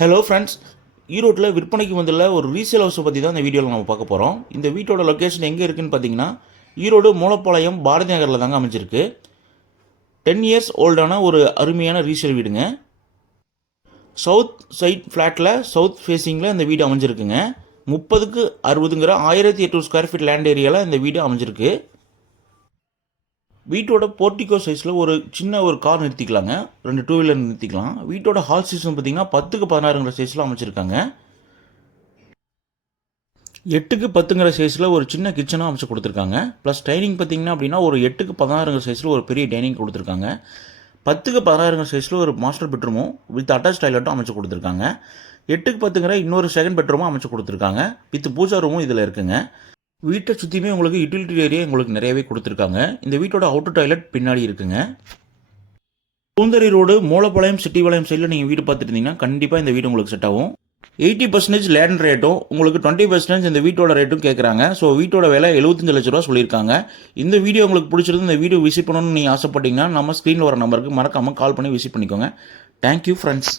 Hello friends ஈரோட்டில் விற்பனைக்கு வந்துள்ள ஒரு ரீசேல் ஹவுஸை பற்றி தான் இந்த வீடியோவில் நம்ம பார்க்க போகிறோம் இந்த வீட்டோட லொக்கேஷன் எங்கே இருக்குதுன்னு பார்த்தீங்கன்னா ஈரோடு மூலப்பாளையம் பாரதி நகரில் தாங்க அமைஞ்சிருக்கு. டென் இயர்ஸ் ஓல்டான ஒரு அருமையான ரீசேல் வீடுங்க. சவுத் சைட் ஃப்ளாட்டில் சவுத் ஃபேஸிங்கில் இந்த வீடு அமைஞ்சிருக்குங்க. முப்பதுக்கு அறுபதுங்கிற ஆயிரத்தி எட்நூறு ஸ்கொயர் ஃபீட் லேண்ட் ஏரியாவில் இந்த வீடு அமைஞ்சிருக்கு. வீட்டோட போர்ட்டிகோ சைஸில் ஒரு சின்ன ஒரு கார் நிறுத்திக்கலாங்க. ரெண்டு டூ வீலர் நிறுத்திக்கலாம். வீட்டோட ஹால் சைஸ்னு பார்த்தீங்கன்னா பத்துக்கு பதினாறுங்கிற சைஸில் அமைச்சிருக்காங்க. எட்டுக்கு பத்துங்கிற சைஸில் ஒரு சின்ன கிச்சனும் அமைச்சு கொடுத்துருக்காங்க. ப்ளஸ் டைனிங் பார்த்தீங்கன்னா அப்படின்னா ஒரு எட்டுக்கு பதினாறுங்கிற சைஸில் ஒரு பெரிய டைனிங் கொடுத்துருக்காங்க. பத்துக்கு பதினாறுங்கிற சைஸில் ஒரு மாஸ்டர் பெட்ரூமும் வித் அட்டாச் டாய்லெட்டும் அமைச்சு கொடுத்துருக்காங்க. எட்டுக்கு பத்துங்கிற இன்னொரு செகண்ட் பெட்ரூமும் அமைச்சு கொடுத்துருக்காங்க. வித் பூஜா ரூமும் இதில் இருக்குங்க. வீட்டை சுற்றியுமே உங்களுக்கு யூட்டிலிட்டி ஏரியா உங்களுக்கு நிறையவே கொடுத்துருக்காங்க. இந்த வீட்டோட அவுட்டர் டாய்லெட் பின்னாடி இருக்குங்க. பூந்தரி ரோடு மூலப்பாளையம் சிட்டிபாளையம் சைடில் நீங்கள் வீடு பார்த்துருந்தீங்கன்னா கண்டிப்பாக இந்த வீடு உங்களுக்கு செட் ஆகும். எயிட்டி பர்சன்டேஜ் லேண்ட் ரேட்டும் உங்களுக்கு டுவெண்ட்டி பர்சன்டேஜ் இந்த வீட்டோட ரேட்டும் கேட்குறாங்க ஸோ வீட்டோட விலை எழுபத்தஞ்சு லட்ச ரூபா சொல்லியிருக்காங்க. இந்த வீடியோ உங்களுக்கு பிடிச்சிருந்து இந்த வீடியோ விசிட் பண்ணணும்னு நீங்கள் ஆசைப்பட்டீங்கன்னா நம்ம ஸ்க்ரீனில் வர நம்பருக்கு மறக்காமல் கால் பண்ணி விசிட் பண்ணிக்கோங்க. Thank you friends